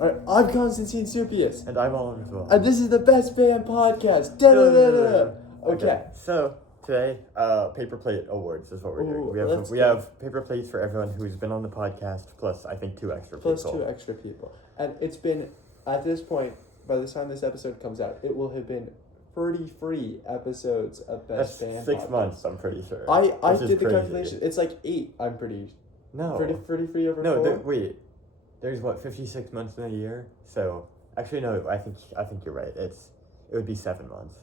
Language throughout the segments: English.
Alright, I'm Constantine Supius. And I'm Oliver as well. And this is the Best Band Podcast. Da-da-da-da-da. Okay. So today, Paper Plate Awards is what we're doing. We go. have paper plates for everyone who's been on the podcast, plus I think two extra Plus people. 2 extra people. And it's been, at this point, by the time this episode comes out, it will have been 33 episodes of Best That's Band 6 Podcast. months, I'm pretty sure. I which is did the crazy. calculation. It's like 8, I'm pretty. No. 33 over No, 4? wait. There's what, 56 months in a year? So, actually no, I think you're right. It would be 7 months.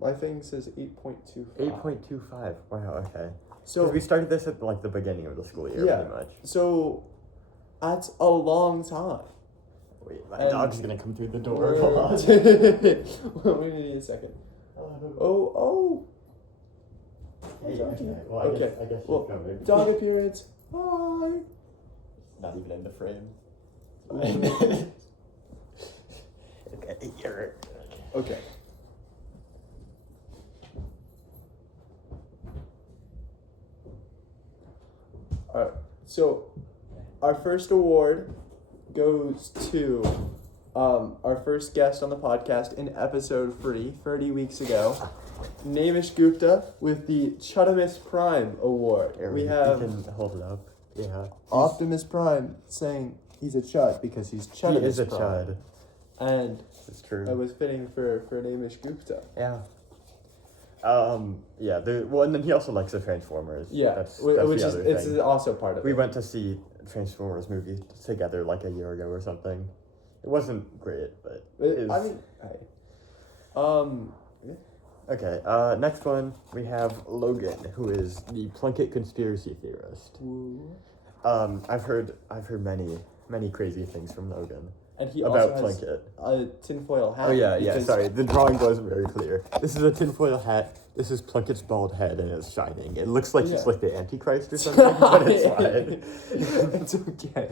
My thing says 8.25. 8.25. Wow, okay. So we started this at like the beginning of the school year, Yeah. pretty much. So that's a long time. Wait, my And- dog's gonna come through the door. Hold on. Well, we need a second. Oh. Hey, Doggy. well, Okay. I guess Well, she's coming. Dog appearance. Hi. Not even in the frame. Ooh. Okay, you're... Okay. Alright, so our first award goes to our first guest on the podcast in episode 30 weeks ago, Namish Gupta with the Chudamus Prime Award. Here, We have You can hold it up. Yeah. Optimus Prime saying he's a chud because he's Chudamus He is a Prime. chud. And It's true. it was fitting for Namish Gupta. Yeah. Yeah, and then he also likes the Transformers. Yeah, That's which the is other it's thing. also part of We it. went to see Transformers movie together like a year ago or something. It wasn't great, but I mean, hey. Okay, next one, we have Logan, who is the Plunkett conspiracy theorist. I've heard many crazy things from Logan And he about also has Plunkett. a tinfoil hat. Oh yeah, because- sorry, the drawing wasn't very clear. This is a tinfoil hat, this is Plunkett's bald head, and it's shining. It looks like Yeah. it's like the Antichrist or something, but it's fine. It's okay.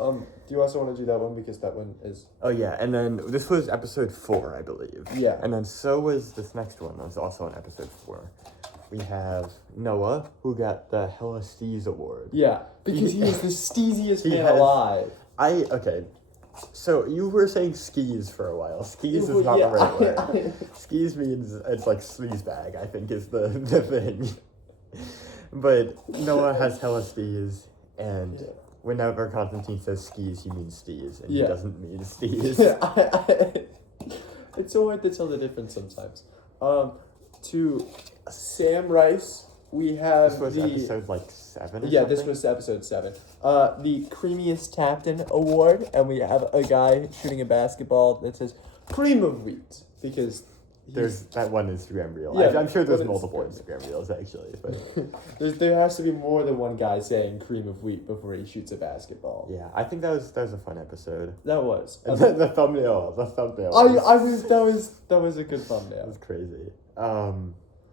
Do you also want to do that one because that one is Oh yeah, and then this was episode 4, I believe. Yeah. And then so was this next one, that was also on episode 4. We have Noah, who got the Hella Steez Award. yeah because he is the steeziest He man has- alive. Okay, so you were saying skis for a while. Skis is not Yeah, the right word. Skis means it's like sleaze bag, I think is the thing. But Noah has Hella Steez, and whenever Constantine says skis, he means steez, and Yeah. he doesn't mean steez. It's so hard to tell the difference sometimes. To Sam Rice, we have This was the episode like 7 or yeah. something? This was episode 7. The creamiest captain award, and we have a guy shooting a basketball that says "cream of wheat" because There's that one Instagram reel. Yeah, I'm sure there's but it's- multiple Instagram reels actually, but there has to be more than one guy saying "cream of wheat" before he shoots a basketball. yeah, I think that was a fun episode. That was. And the thumbnail. That was a good It thumbnail. was crazy.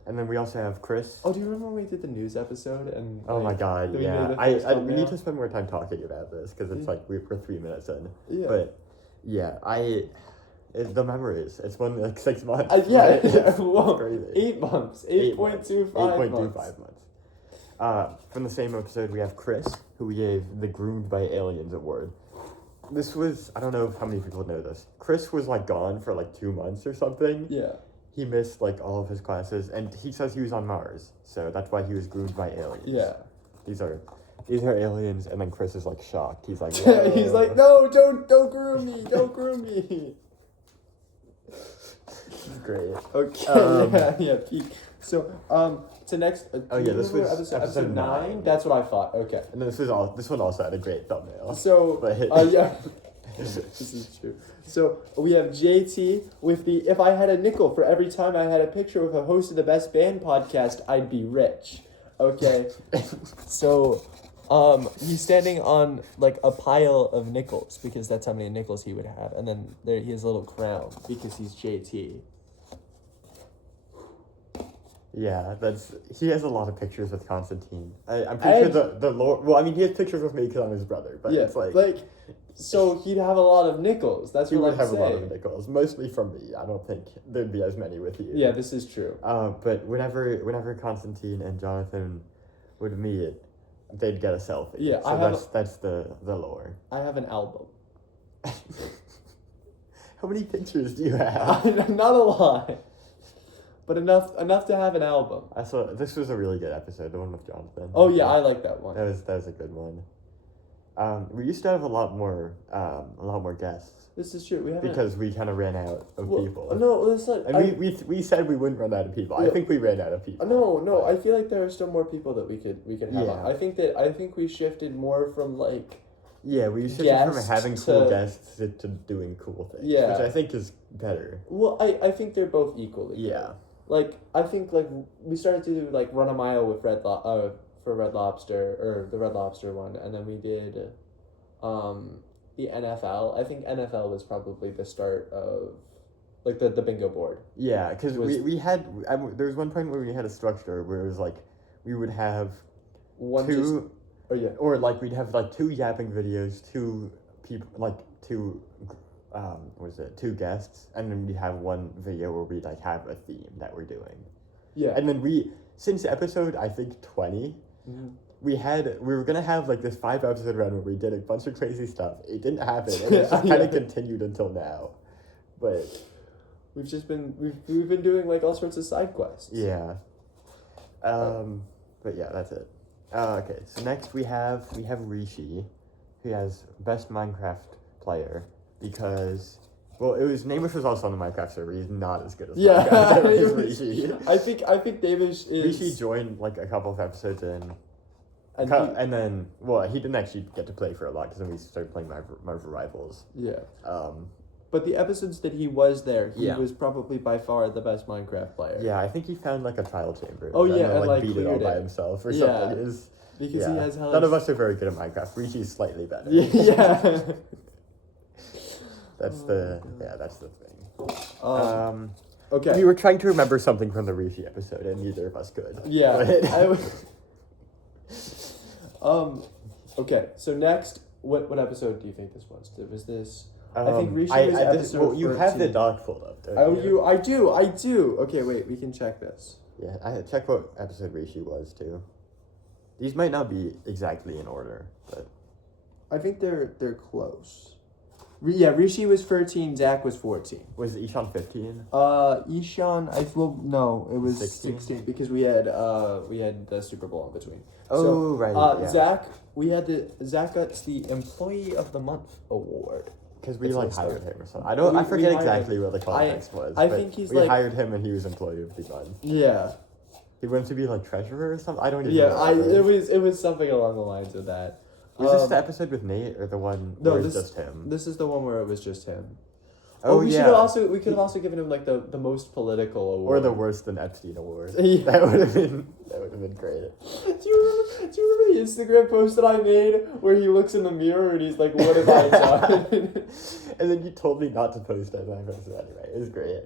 And then we also have Chris. Oh, do you remember when we did the news episode and? Oh my like, god, that we yeah. made the first We thumbnail? need to spend more time talking about this because it's Yeah. like we're 3 minutes in. Yeah. But yeah, the memories. It's been like 6 months. Yeah, right? It's well, crazy. 8 months, 8.25 months. 8.25 months. From the same episode, we have Chris, who we gave the Groomed by Aliens award. This was, I don't know how many people know this. Chris was like gone for like 2 months or something. Yeah. He missed like all of his classes, and he says he was on Mars, so that's why he was groomed by aliens. Yeah. These are aliens, and then Chris is like shocked. He's like, He's "Whoa." like, no, don't groom me, don't groom me. Great. Okay, yeah, peak. So, to next. Oh, do yeah, you this remember was episode episode 9. 9. That's what I thought. Okay. And then this one also had a great thumbnail. So, But- yeah, this is true. So we have JT with the "If I had a nickel for every time I had a picture with a host of the Best Band podcast, I'd be rich." Okay. So, he's standing on like a pile of nickels because that's how many nickels he would have, and then there he has a little crown because he's JT. Yeah, he has a lot of pictures with Constantine. I'm pretty sure the lore. Well, I mean, he has pictures with me because I'm his brother, but Yeah, it's like so he'd have a lot of nickels. That's he what would I'm have saying. a lot of nickels, mostly from me. I don't think there'd be as many with you. Yeah, this is true. But whenever Constantine and Jonathan would meet, they'd get a selfie. Yeah, so I have that's the lore. I have an album How many pictures do you have? Not a lot, but enough to have an album. I saw this was a really good episode, the one with Jonathan. Oh yeah, I like that one. That was a good one. We used to have a lot more guests. This is true. We haven't Because we kind of ran out of people. No, that's not. And we said we wouldn't run out of people. Yeah. I think we ran out of people. No. I feel like there are still more people that we could have. Yeah. On. I think we shifted more from like. Yeah, we shifted from Guests having cool to- guests to doing cool things. Yeah. Which I think is better. Well, I think they're both equally. good. Yeah. Like I think like we started to do like Run a Mile with for Red Lobster or the Red Lobster one, and then we did, the NFL. I think NFL was probably the start of, like the bingo board. Yeah, because Was- we had there was one point where we had a structure where it was like we would have One two just. Oh yeah. or like we'd have like two yapping videos, two people like two two guests, and then we have one video where we like have a theme that we're doing. Yeah. And then since episode I think 20, Mhm. we were gonna have like this 5-episode run where we did a bunch of crazy stuff. It didn't happen, and it's just kind Yeah. of continued until now. But We've just been we've been doing like all sorts of side quests. yeah, but yeah, that's it. Okay, so next we have Rishi, who has best Minecraft player because. Well, Namish was also on the Minecraft server. He's not as good as Yeah. Minecraft as Rishi. I think Davish is. Rishi joined like a couple of episodes in, And and then he didn't actually get to play for a lot because then we started playing Marvel Rivals. yeah. Um, But the episodes that he was there, he Yeah. was probably by far the best Minecraft player. yeah, I think he found like a trial chamber. Oh, and yeah, then, and, like, beat it all cleared by it. himself or Yeah. something. It was, Because he has hella. none of us are very good at Minecraft. Rishi's slightly better. Yeah. That's the thing. Okay. We were trying to remember something from the Rishi episode, and neither of us could. Yeah. But- Okay. So next, what episode do you think this was? Was this? I think Rishi I, was I just, episode well, you have the 14. doc pulled up, don't Oh, you? I do. Okay, wait. We can check this. Yeah, I check what episode Rishi was too. These might not be exactly in order, but I think they're close. Yeah, Rishi was 13. Zach was 14. was Ishan 15? Ishan, no, it was 16? 16 because we had the Super Bowl in between. Oh, right. Yeah. Zach got the Employee of the Month award. Because we It's like like hired stuff. him or something. I We forget hired exactly what the context was. I but think he's we like- hired him and he was employee of the month. Yeah, He went to be like treasurer or something. I don't even yeah. know. It was something along the lines of that. Was this the episode with Nate or the one no, where it's this- just him? This is the one where it was just him. Oh, we yeah. we could have also given him like the most political award. Or the worse than Epstein award. Yeah. That would have been great. Do you remember the Instagram post that I made where he looks in the mirror and he's like, "What have I done?" And then you told me not to post it, and I posted it anyway. It was great.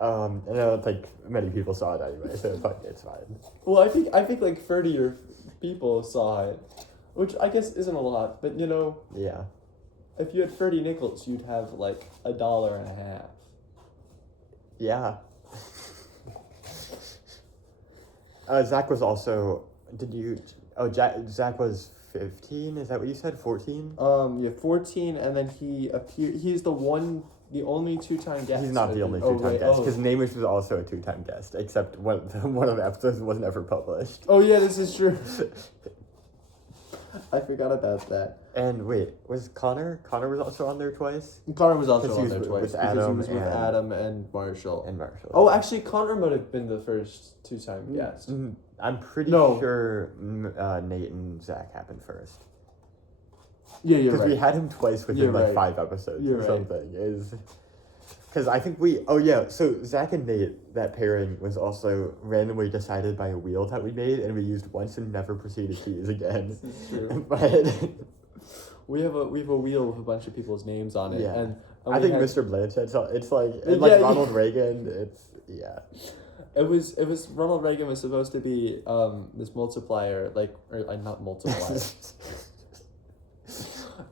And I don't think many people saw it anyway, so it's fine. Well, I think like 30 or people saw it, which I guess isn't a lot, but you know, Yeah. if you had 30 nickels, you'd have like $1.50. Yeah. Zach was also. Did you? Oh, Zach was 15. Is that what you said? 14. Yeah, 14, and then he appeared. He's the only two-time guest. He's not I the only think. two-time wait, guest because Namish was also a two-time guest, except one of the episodes was never published. Oh yeah, this is true. I forgot about that. And wait, was Connor? Connor was also on there twice. Connor was also 'Cause he on was there with twice because he Adam was with and- Adam and Marshall. And Marshall. Oh, actually, Connor might have been the first two-time guest. Mhm. I'm pretty No. sure Nate and Zach happened first. Yeah, you're Because right. we had him twice within You're like right. 5 episodes You're or right. something. Because I think so Zach and Nate, that pairing was also randomly decided by a wheel that we made, and we used once and never proceeded to use again. This is true. But We have a wheel with a bunch of people's names on it, Yeah. and I we think had- Mr. Blanchett, it's like, Yeah, and like yeah. Ronald Reagan, it's, yeah. It was Ronald Reagan was supposed to be this multiplier, not multiplier.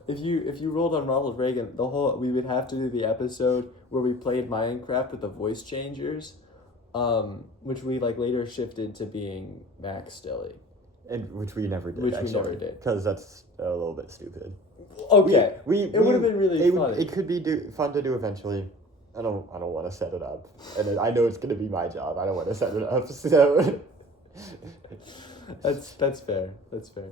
If you rolled on Ronald Reagan, we would have to do the episode where we played Minecraft with the voice changers, which we like later shifted to being Max Stilley. and which we never did. Which we never did. Because that's a little bit stupid. Okay. It would have been really funny. It could be fun to do eventually. I don't want to set it up, and I know it's gonna be my job. I don't want to set it up. So that's fair. That's fair.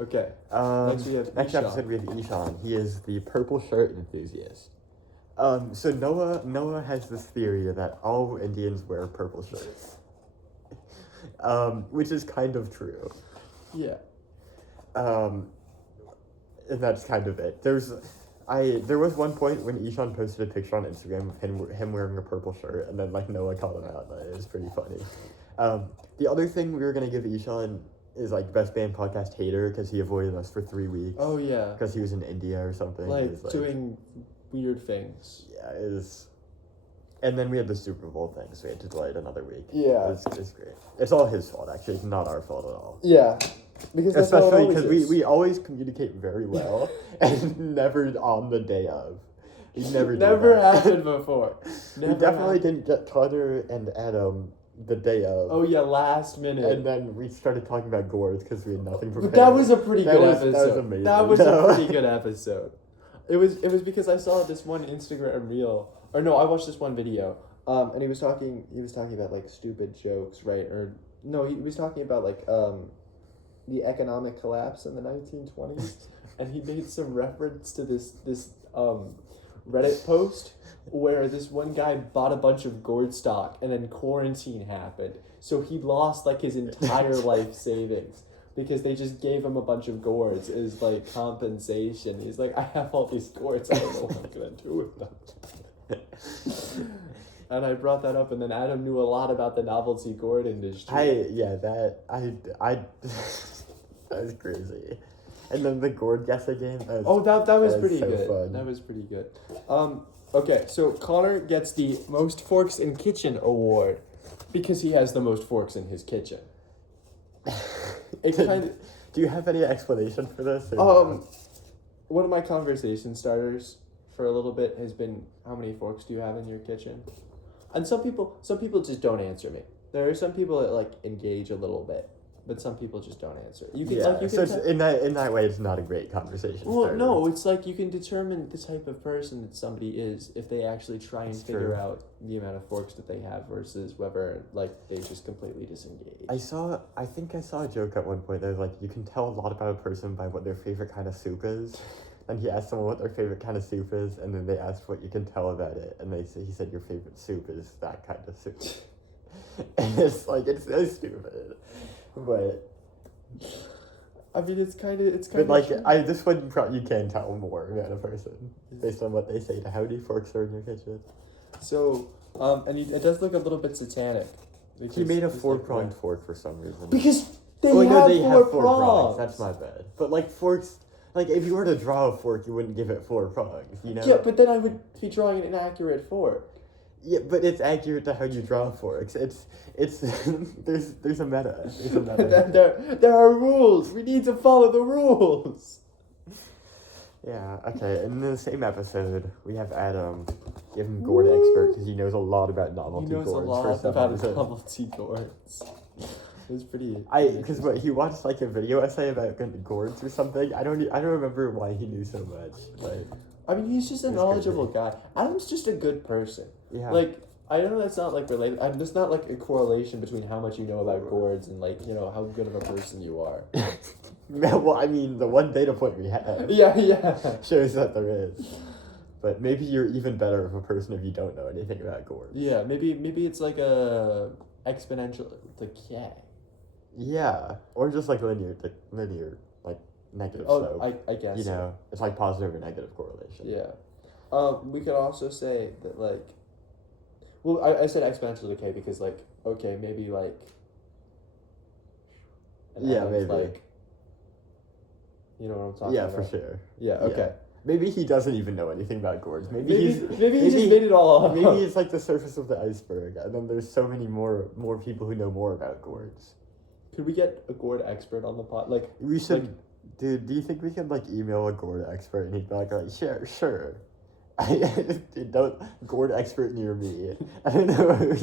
Okay. Next we have next Ishan. episode we have Ishan. He is the purple shirt enthusiast. So Noah has this theory that all Indians wear purple shirts. Which is kind of true. Yeah. And that's kind of it. There was one point when Ishan posted a picture on Instagram of him wearing a purple shirt, and then like Noah called him out. It was pretty funny. The other thing we were gonna give Ishan is like best band podcast hater because he avoided us for 3 weeks. Oh yeah. Because he was in India or something. Like, He was, doing weird things. Yeah, it was. And then we had the Super Bowl thing, so we had to delay it another week. Yeah. It's great. It's all his fault, actually. It's not our fault at all. Yeah. Because that's how it Especially always because is. we always communicate very well, and never on the day of. We never do Never that. happened before. We definitely didn't get Connor and Adam the day of. Oh yeah, last minute. And then we started talking about gourds because we had nothing prepared. But that was a pretty good was- episode. that was amazing. That was a pretty good episode. It was because I saw this one Instagram reel, or no, I watched this one video. And he was talking about like stupid jokes, right? Or no, he was talking about like the economic collapse in the 1920s, and he made some reference to this Reddit post where this one guy bought a bunch of gourd stock, and then quarantine happened, so he lost like his entire life savings because they just gave him a bunch of gourds as like compensation. He's like, I have all these gourds, I don't know what I'm gonna do with them. And I brought that up, and then Adam knew a lot about the novelty gourd industry. that was crazy. And then the gourd guessing game. That was pretty so good. fun. That was pretty good. Okay, so Connor gets the most forks in kitchen award because he has the most forks in his kitchen. It kind of. Do you have any explanation for this? One of my conversation starters for a little bit has been, how many forks do you have in your kitchen? And some people just don't answer me. There are some people that like engage a little bit, but some people just don't answer. You can so it's, in that way, it's not a great conversation. Well, starter. no, it's like you can determine the type of person that somebody is if they actually try and That's figure true. out the amount of forks that they have versus whether like they just completely disengage. I think I saw a joke at one point that was like, you can tell a lot about a person by what their favorite kind of soup is. And he asked someone what their favorite kind of soup is, and then they asked what you can tell about it, and he said your favorite soup is that kind of soup. And it's like, it's so stupid, but I mean, it's kind of but like true. this one you can tell more about a person based on what they say to how many forks are in your kitchen. So and it does look a little bit satanic. He made a it's like, 4-pronged fork for some reason. because they Oh, have no, they four have 4 prongs. prongs. That's my bad. But like forks, like if you were to draw a fork, you wouldn't give it 4 prongs. You know? Yeah, but then I would be drawing an inaccurate fork. Yeah, but it's accurate to how you draw forks. It's there's a meta. There's a meta. there are rules. We need to follow the rules. Yeah. Okay. And in the same episode, we have Adam give him gourd expert because he knows a lot about novelty He knows a gourds. lot for some about reason. novelty gourds. It was pretty. Because what he watched like a video essay about gourds or something. I don't remember why he knew so much. But I mean, he's just a It's knowledgeable crazy. guy. Adam's just a good person. yeah. Like, I know that's not like related. There's not like a correlation between how much you know about gourds and like how good of a person you are. Well, I mean, the one data point we have Yeah. shows that there is. But maybe you're even better of a person if you don't know anything about gourds. Yeah, maybe it's like a exponential decay. Yeah, or just like linear, like negative Oh, slope. I guess. You know, it's like positive or negative correlation. Yeah. We could also say that like. Well, I said exponential decay because like okay maybe like. an Yeah, atom's, maybe. Like, you know what I'm talking Yeah, about? for sure. Yeah. Okay. Maybe he doesn't even know anything about gourds. Maybe he just made it all up. Maybe it's like the surface of the iceberg, and then there's so many more people who know more about gourds. Could we get a gourd expert on the pod? Like, We should, dude. Do you think we could like email a gourd expert and he'd be like, sure. Dude, don't gourd expert near me. I don't know.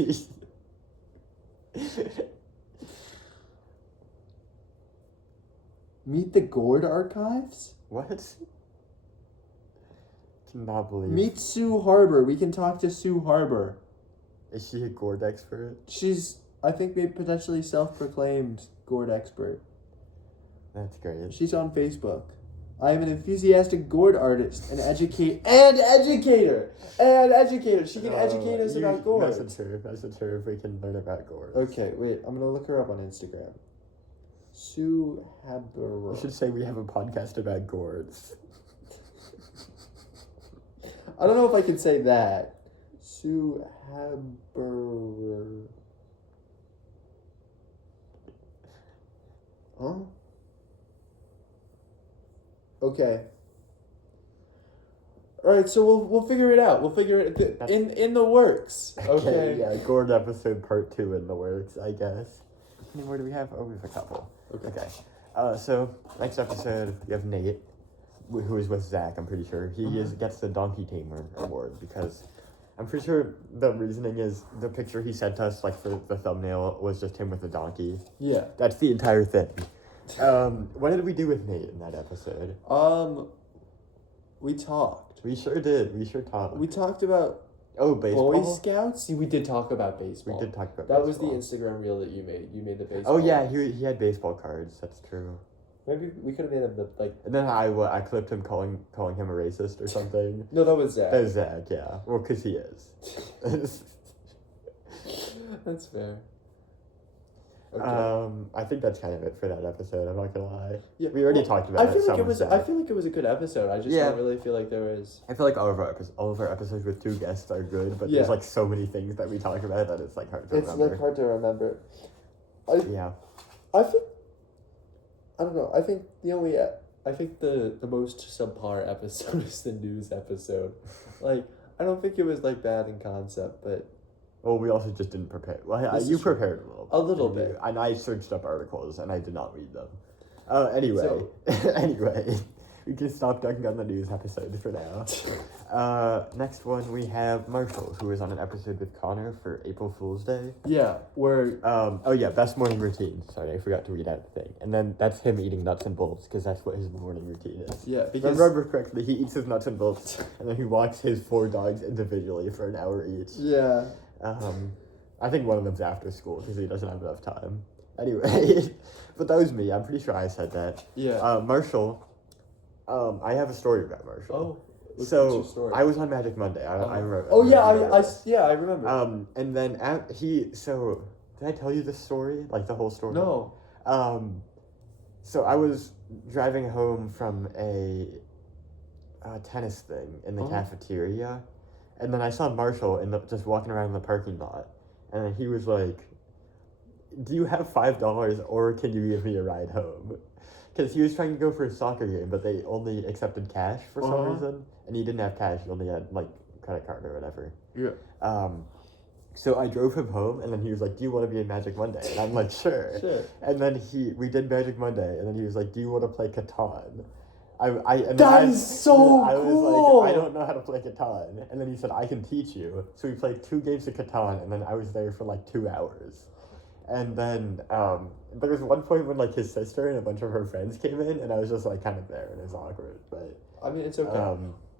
Meet the Gourd Archives? What? Cannot believe. Meet Sue Harbor. We can talk to Sue Harbor. Is she a gourd expert? She's, I think, maybe potentially self-proclaimed gourd expert. That's great. She's on Facebook. I am an enthusiastic gourd artist, an educator. She can educate us about gourds. Message her if we can learn about gourds. Okay, wait. I'm gonna look her up on Instagram. Sue Haber. We should say we have a podcast about gourds. I don't know if I can say that. Sue Haber. Huh? Okay. All right, so we'll figure it out. We'll figure it in the works. Okay. Yeah, gourd episode part 2 in the works, I guess. How many more do we have? Oh, we have a couple. Okay. So next episode we have Nate, who is with Zach. I'm pretty sure he gets the Donkey Tamer award because I'm pretty sure the reasoning is the picture he sent us, like for the thumbnail, was just him with a donkey. Yeah. That's the entire thing. What did we do with Nate in that episode? We talked. We sure did. We sure talked. We talked about baseball. Boy Scouts. We did talk about baseball. We did talk about that baseball. was the Instagram reel that you made. You made the baseball. Oh yeah, he had baseball cards. That's true. Maybe we could have made him And then I clipped him calling him a racist or something. No, that was Zach. That was Zach. Yeah. Well, because he is. That's fair. Okay. I think that's kind of it for that episode. I'm not gonna lie. Yeah, we already talked about it. I feel like it was a good episode. I just don't really feel like there was. I feel like all of our episodes with 2 guests are good, but there's like so many things that we talk about that it's like hard to remember. It's like hard to remember. I think. I don't know. I think the most subpar episode is the news episode. Like, I don't think it was like bad in concept, but. Well, we also just didn't prepare. Well, you prepared a little bit. A little bit. And I searched up articles, and I did not read them. Anyway, we can stop talking on the news episode for now. Next one, we have Marshall, who is on an episode with Connor for April Fool's Day. Yeah, where... best morning routine. Sorry, I forgot to read out the thing. And then that's him eating nuts and bolts, because that's what his morning routine is. Yeah, because... If I remember correctly, he eats his nuts and bolts, and then he walks his 4 dogs individually for an hour each. Yeah. I think one of them's after school because he doesn't have enough time. Anyway, but that was me. I'm pretty sure I said that. Yeah. Marshall, I have a story about Marshall. Oh. What's your story? So I was on Magic Monday. I remember. Oh yeah, I remember. And then did I tell you this story? Like the whole story? No. So I was driving home from a tennis thing in the cafeteria. And then I saw Marshall just walking around in the parking lot. And then he was like, do you have $5 or can you give me a ride home? Because he was trying to go for a soccer game, but they only accepted cash for some reason. And he didn't have cash. He only had, like, credit card or whatever. Yeah. So I drove him home, and then he was like, do you want to be in Magic Monday? And I'm like, sure. And then we did Magic Monday, and then he was like, do you want to play Catan? That is so cool! I was like, I don't know how to play Catan. And then he said, I can teach you. So we played 2 games of Catan, and then I was there for like 2 hours. And then there was one point when like his sister and a bunch of her friends came in, and I was just like kind of there, and it was awkward. But I mean, it's okay.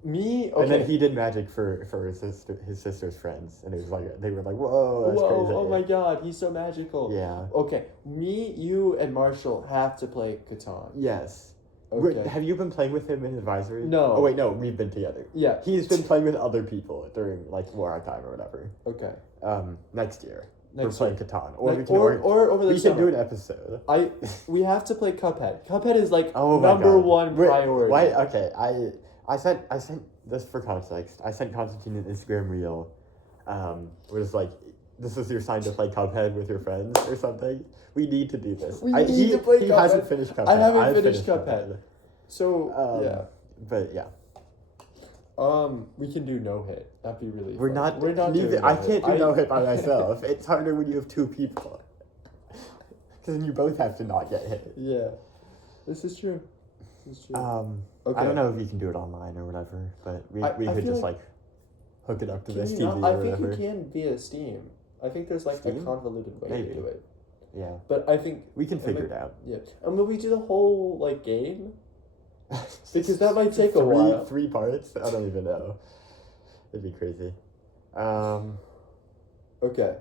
Okay. And then he did Magic for his sister's friends, and it was like they were like, "Whoa, that's crazy!" Oh my God, he's so magical. Yeah. Okay, me, you, and Marshall have to play Catan. Yes. Okay. Have you been playing with him in advisory? No. Oh wait, no, we've been together. Yeah. He's been playing with other people during like war time or whatever. Okay. Next year. We're Next playing year. Catan, or over the we summer. can do an episode. We have to play Cuphead. Cuphead is like Oh number one priority. Why? Okay, I sent this for context. I sent Constantine an Instagram reel, where it's like, this is your sign to play Cuphead with your friends or something. We need to do this. We need to play Cuphead. He hasn't finished Cuphead. I haven't finished Cuphead. So yeah. But yeah. We can do no hit. That'd be really. We're fun. not. We're not. Neither, doing I no hit. can't do no hit by myself. It's harder when you have 2 people. Because then you both have to not get hit. Yeah, this is true. Okay. I don't know if you can do it online or whatever, but we could just like hook it up to this TV or whatever. I think you can via Steam. I think there's like Steam? a convoluted way Maybe. to do it. Yeah. But I think We can figure it out. Yeah, and will we do the whole like game? Because that might take a while. 3 parts? I don't even know. It'd be crazy. Okay.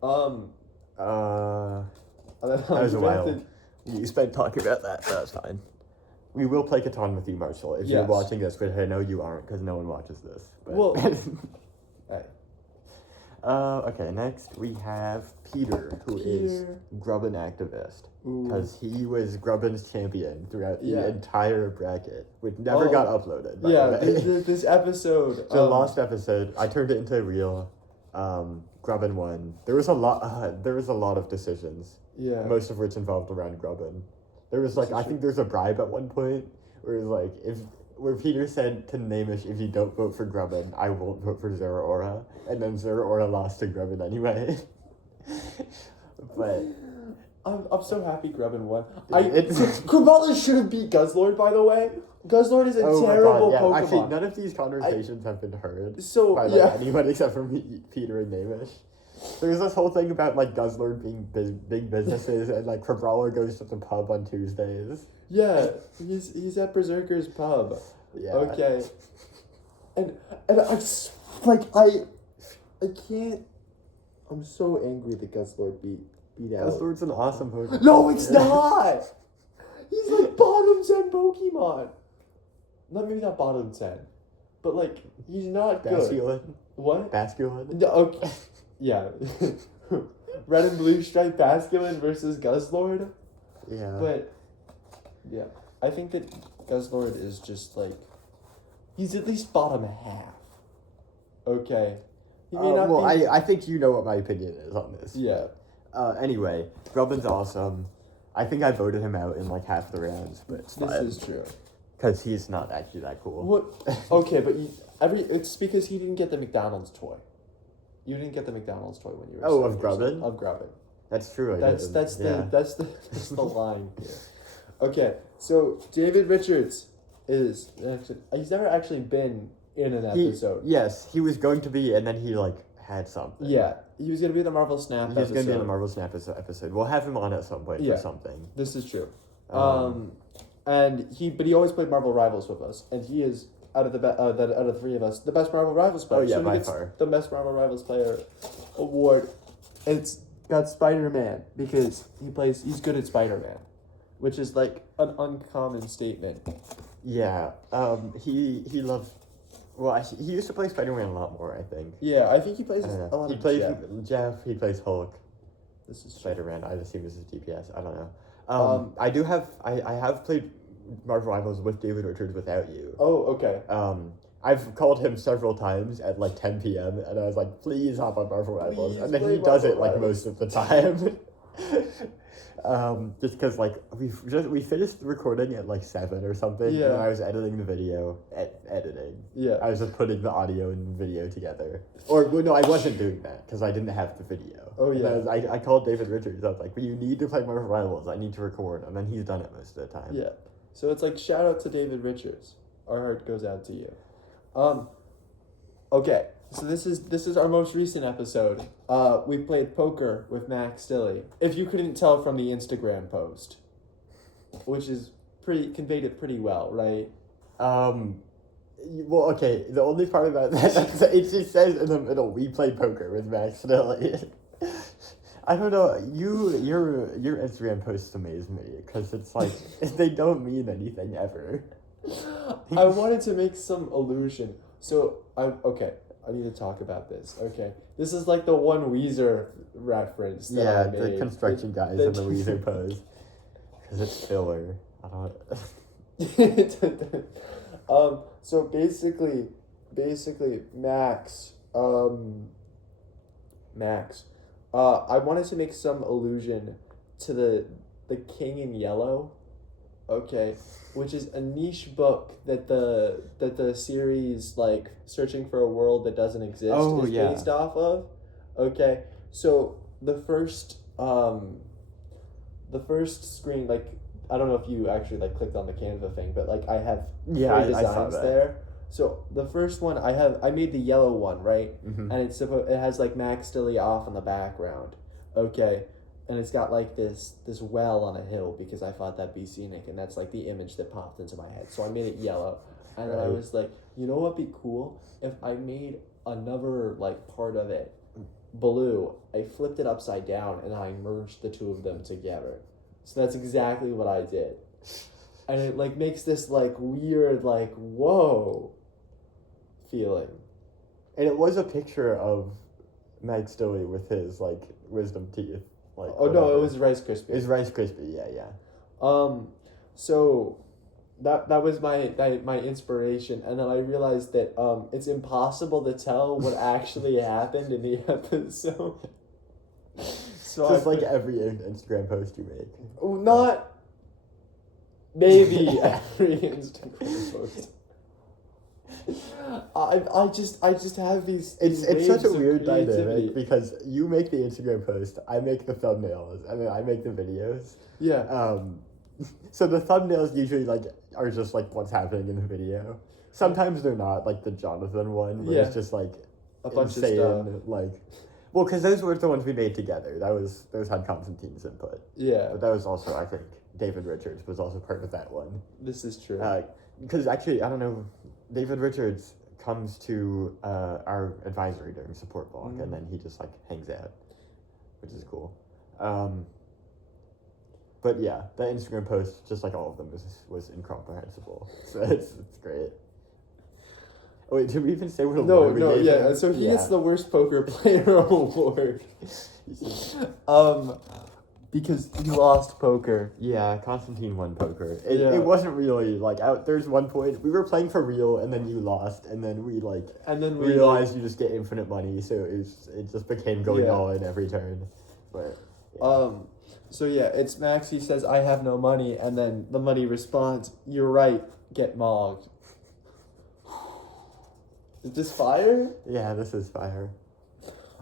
That was a while. You spent talking about that. That's fine. We will play Catan with you, Marshall, if you're Yes. watching this, which I know you aren't because no one watches this. But. Well, right. Okay, next we have Peter, who is Grubbin activist. Because he was Grubbin's champion throughout the entire bracket, which never got uploaded. By the way. This episode. The last episode, I turned it into a reel. Grubbin won. There was a lot. There was a lot of decisions. Yeah. Most of which involved around Grubbin. There was like I think there's a bribe at one point where it was like where Peter said to Namish, if you don't vote for Grubbin, I won't vote for Zero Aura, and then Zero Aura lost to Grubbin anyway. But I'm so happy Grubbin won. Kubala should have beat Guzzlord, by the way. Guzzlord is a terrible Pokemon. Actually, none of these conversations have been heard by anyone except for Peter and Namish. There's this whole thing about like Guzzlord being big businesses, and like Crabrawler goes to the pub on Tuesdays. Yeah, he's at Berserker's pub. Yeah. Okay. And I can't. I'm so angry that Guzzlord beat out. Guzzlord's an awesome Pokemon. No, it's not. He's like bottom 10 Pokemon. Maybe not bottom 10, but like he's not good. Basculin. What? Basculin. No, okay. Yeah. Red and blue striped Basculin versus Guzzlord. Yeah. But yeah, I think that Guzzlord is just like he's at least bottom half. Okay. He may not be... I think you know what my opinion is on this. Yeah. Anyway, Grubbin's awesome. I think I voted him out in like half the rounds, but it's This fine. is true. Because he's not actually that cool. What? Okay, but it's because he didn't get the McDonald's toy. You didn't get the McDonald's toy when you were. Oh, of Grubbin? Of Grubbin. That's true. That's the line here. Okay, so David Richards is actually he's never actually been in an episode. Yes, he was going to be, and then he like had something. Yeah, he was gonna be in the Marvel Snap. He was going to be in the Marvel Snap episode. We'll have him on at some point for something. This is true. And he always played Marvel Rivals with us, and he is out of the 3 of us the best Marvel Rivals player. Oh yeah, so by far. The best Marvel Rivals player award. It's got Spider-Man because he's good at Spider-Man, which is like an uncommon statement. Yeah. He loved. Well, he used to play Spider-Man a lot more, I think. Yeah, I think he plays a lot he of plays Jeff. He plays Hulk. This is Spider-Man. I assume this is DPS. I don't know. I have played Marvel Rivals with David Richards without you. Oh, okay. I've called him several times at like 10 p.m. and I was like, please hop on Marvel Rivals. Please And then play he does it Marvel like Rivals. most of the time. Just because like we finished recording at like 7 or something. Yeah. And I was editing the video. Editing. Yeah. I was just putting the audio and video together. Or well, no, I wasn't doing that because I didn't have the video. Oh, yeah. And I called David Richards. I was like, well, you need to play Marvel Rivals. I need to record. And then he's done it most of the time. Yeah. So it's like shout out to David Richards. Our heart goes out to you. Okay. So this is our most recent episode. We played poker with Max Stilley. If you couldn't tell from the Instagram post, which is conveyed it pretty well, right? Well, okay. The only part about that it just says in the middle, we played poker with Max Stilley. I don't know. Your Instagram posts amaze me because it's like they don't mean anything ever. I wanted to make some illusion. So I need to talk about this. Okay, this is like the one Weezer reference. That I made. The construction guys in the Weezer pose. Because it's filler. I don't. So basically, Max. I wanted to make some allusion to the King in Yellow. Okay, which is a niche book that the series like Searching for a World That Doesn't Exist is based off of. Okay, so the first screen, like I don't know if you actually like clicked on the Canva thing, but like I have three designs I saw that. there. So the first one I made the yellow one, right? Mm-hmm. And it has like Max Stilley off in the background. Okay. and it's got like this well on a hill because I thought that'd be scenic, and that's like the image that popped into my head. So I made it yellow, and then I Right. was like, you know what'd be cool if I made another like part of it blue. I flipped it upside down and I merged the two of them together. So that's exactly what I did, and it like makes this like weird like whoa feeling. And it was a picture of Max Stilley with his like wisdom teeth. Like Oh no, whatever. it was Rice Krispies. It was Rice Krispie. Yeah. So that was my inspiration, and then I realized that it's impossible to tell what actually happened in the episode. So Just I like put- every Instagram post you make. not maybe every Instagram post. I just have these. It's these such a waves of weird creativity. dynamic because you make the Instagram post, I make the thumbnails, and then I make the videos. Yeah. So the thumbnails usually like are just like what's happening in the video. Sometimes they're not, like the Jonathan one, where Yeah. it's just like A bunch of insane, stuff. like. Well, because those were the ones we made together. Those had Constantine's input, Yeah. but that was also, I think, David Richards was also part of that one. This is true. Because actually, I don't know, David Richards comes to our advisory during support block, and then he just like hangs out, which is cool. But yeah, the Instagram post, just like all of them, was incomprehensible. So it's great. Oh, wait, did we even say what award we gave him? So he gets the worst poker player award. Because he lost poker. Yeah, Constantine won poker. Yeah. It wasn't really like out. There's one point we were playing for real, and then you lost, and then we like And then we realized you just get infinite money, so it just became going Yeah. all in every turn. But yeah. So yeah, it's Max. He says, "I have no money," and then the money responds, "You're right. Get mogged." Is this fire? Yeah, this is fire.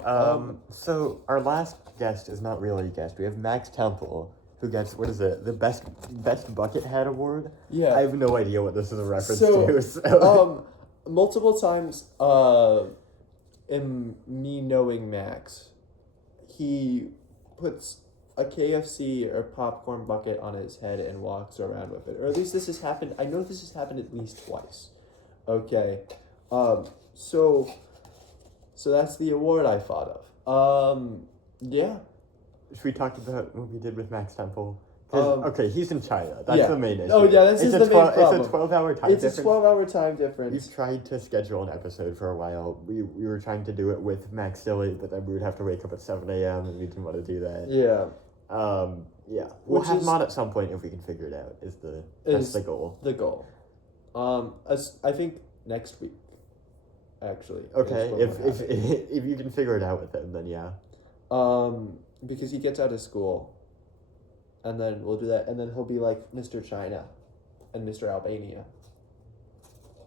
Um, So our last guest is not really a guest. We have Max Temple, who gets what is it? The best bucket hat award. Yeah. I have no idea what this is a reference So, to. So. Multiple times, in me knowing Max, he puts a KFC or popcorn bucket on his head and walks around with it. Or at least this has happened. I know this has happened at least twice. Okay. So that's the award I thought of. Yeah. Should we talk about what we did with Max Temple? 'Cause, okay, he's in China. That's yeah. the main issue. Oh, yeah, this is It's a the main 12 problem. It's a 12-hour time It's difference. a 12-hour time difference. We've tried to schedule an episode for a while. We were trying to do it with Max Silly, but then we would have to wake up at 7 a.m. and we didn't want to do that. Yeah. Yeah. We'll Which have is- him on at some point if we can figure it out. That's Is- the goal. The goal. I think next week, actually. is Okay, when if we're having it. if you can figure it out with him, then yeah. Because he gets out of school, and then we'll do that, and then he'll be like Mr. China, and Mr. Albania.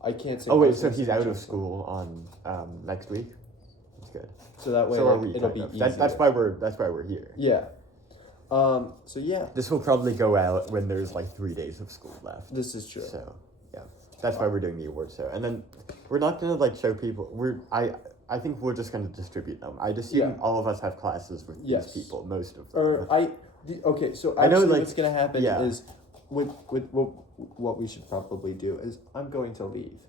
I can't say. Oh wait, both so Mr. he's out of China. school on next week. That's good. So that way, So are like, we. it'll kind be of. easier. That's why we're here. Yeah. So yeah, This will probably go out when there's like 3 days of school left. this is true. So yeah, that's why we're doing the award show, and then we're not gonna like show people. I think we're just gonna distribute them. I'd assume Yeah. all of us have classes with Yes. these people, most of them. Or okay. So I know, actually, like, what's gonna happen yeah. is, with what we should probably do is I'm going to leave.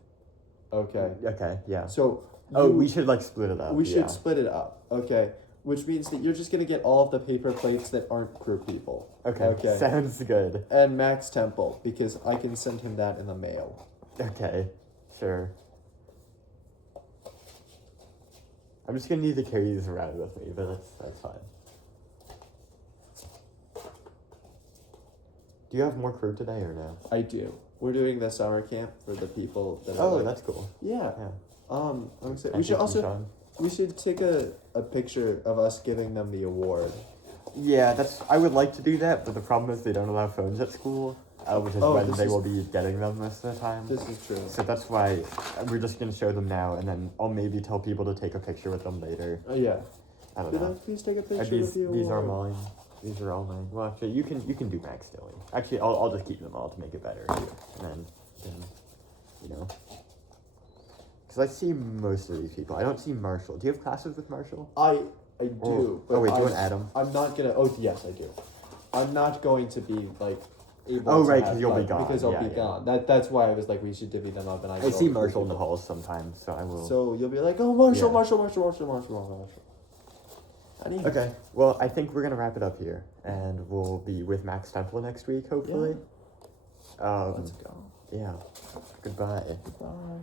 Okay. Okay, yeah. So. Oh, you- we should like split it up. We should yeah. split it up, okay? Which means that you're just gonna get all of the paper plates that aren't crew people. Okay, Okay. sounds good. And Max Temple, because I can send him that in the mail. Okay, sure. I'm just gonna need to carry these around with me, but that's fine. Do you have more crew today or no? I do. We're doing the summer camp for the people that are Oh, like, that's cool. yeah. Yeah. I'm excited. And We should thank you, also Sean. we should take a picture of us giving them the award. Yeah, I would like to do that, but the problem is they don't allow phones at school, which is Oh, when this they is- will be getting them most of the time. This is true. So that's why we're just gonna show them now, and then I'll maybe tell people to take a picture with them later. Oh yeah. I don't Could I know. please take a picture Are these of the award? these are mine. These are all mine. Well, actually, you can do Max Stilly. Actually, I'll just keep them all to make it better, and then you know. Because I see most of these people. I don't see Marshall. Do you have classes with Marshall? I do. But Oh wait, do you want Adam? I'm not gonna. Oh yes, I do. I'm not going to be like able. Oh to right, have, because you'll be like, gone. Because I'll Yeah, be yeah. gone. That's why I was like, we should divvy them up, and I. I go see with Marshall in the people. halls sometimes, so I will. So you'll be like, oh Marshall, Yeah. Marshall. Anyway. Okay, well, I think we're gonna wrap it up here, and we'll be with Max Temple next week, hopefully. Let's go. Yeah. Goodbye. Bye.